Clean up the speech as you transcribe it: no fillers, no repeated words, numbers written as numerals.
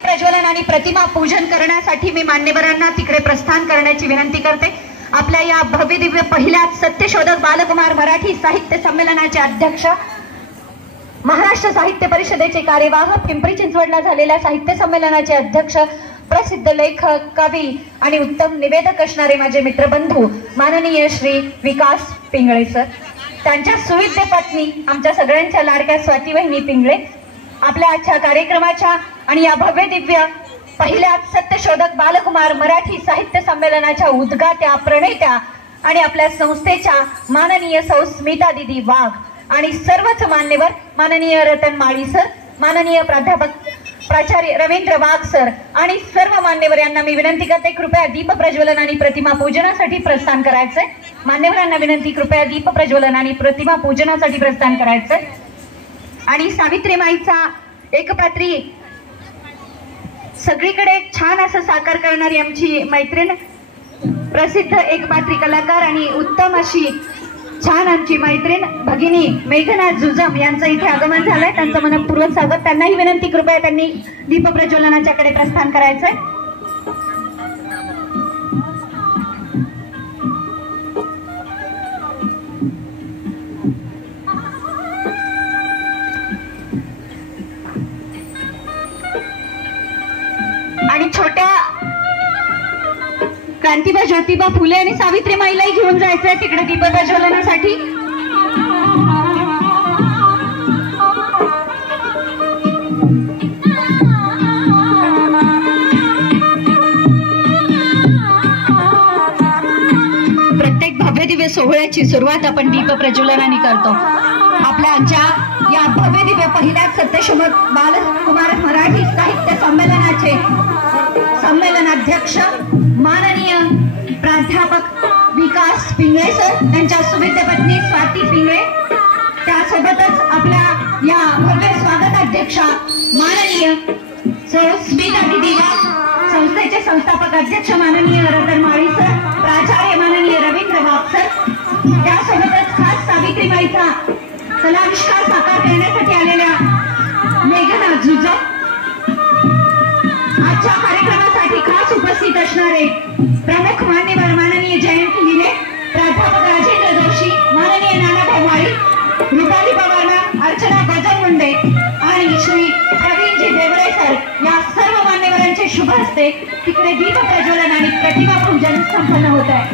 प्रज्वलन आणि प्रतिमा पूजन करण्यासाठी मी मान्यवरांना तिकडे प्रस्थान करण्याची विनंती करते। आपल्या या भव्य दिव्य पहिल्याच सत्यशोधक बालकुमार मराठी साहित्य संमेलनाचे अध्यक्ष, महाराष्ट्र साहित्य परिषदेचे कार्यवाह, पिंपरी चिंचवडला झालेल्या साहित्य संमेलनाचे अध्यक्ष, प्रसिद्ध लेखक, कवी आणि उत्तम निवेदक असणारे माझे मित्रबंधू माननीय श्री विकास पिंगळे सर, त्यांच्या सुविद्य पत्नी आमच्या सगळ्यांच्या लाडक्या स्वाती वहिनी पिंगळे, आपल्या आजच्या कार्यक्रमाच्या आणि या भव्य दिव्य पहिल्याच सत्यशोधक बालकुमार मराठी साहित्य संमेलनाच्या उद्घात्या, प्रणेत्या आणि आपल्या संस्थेच्या माननीय सौ स्मिता दीदी वाघ आणि सर्वच मान्यवर, माननीय रतन माळी सर, माननीय प्राध्यापक प्राचार्य रवींद्र वाघ सर आणि सर्व मान्यवर यांना मी विनंती करते, कृपया दीप प्रज्वलन आणि प्रतिमा पूजनासाठी प्रस्थान करायचंय। मान्यवरांना विनंती, कृपया दीप प्रज्वलन आणि प्रतिमा पूजनासाठी प्रस्थान करायचंय। आणि सावित्रीमाईचा एकपात्री सगळीकडे छान असं साकार करणारी आमची मैत्रीण, प्रसिद्ध एकपात्री कलाकार आणि उत्तम अशी छान आमची मैत्रीण भगिनी मेघना जुजम यांचं इथे आगमन झालंय। त्यांचं मनपूर्वक स्वागत। त्यांनाही विनंती, कृपया त्यांनी दीप प्रज्वलनाच्याकडे प्रस्थान करायचंय। आणि छोट्या क्रांतिबा ज्योतिबा फुले आणि सावित्रीमाईलाही घेऊन जायचंय तिकडे दीप प्रज्वलनासाठी। प्रत्येक भव्य दिव्य सोहळ्याची सुरुवात आपण दीप प्रज्वलनाने करतो। आपल्या आजच्या या भव्य दिव्य पहिल्याच सत्यशोधक बालकुमार मराठी साहित्य संमेलनाचे संमेलनाध्यक्ष माननीय प्राध्यापक विकास पिंगळे सर, त्यांच्या सुविद्य पत्नी स्वाती पिंगळे, त्यासोबतच आपल्या या भव्य स्वागताध्यक्षा माननीय सौ स्मिता दीदी वाघ, संस्थेचे संस्थापक अध्यक्ष माननीय रतन माळी सर, प्राचार्य माननीय रवींद्र वाघ सर, त्यासोबतच खास सावित्रीमाईचा कलाविष्कार साकार करण्यासाठी आलेल्या मेघना जुजम, आजच्या कार्यक्रमासाठी खास उपस्थित असणारे प्रमुख मान्यवर माननीय जयंत हिरे, प्राध्यापक राजेंद्र जोशी, माननीय नानाभाऊ माळी, रुपाली पवार, अर्चना गजमुंडे आणि श्री प्रवीणजी देवरे सर, या सर्व मान्यवरांचे शुभ हस्ते तिकडे दीप प्रज्वलन आणि प्रतिमा पूजन संपन्न होत आहे।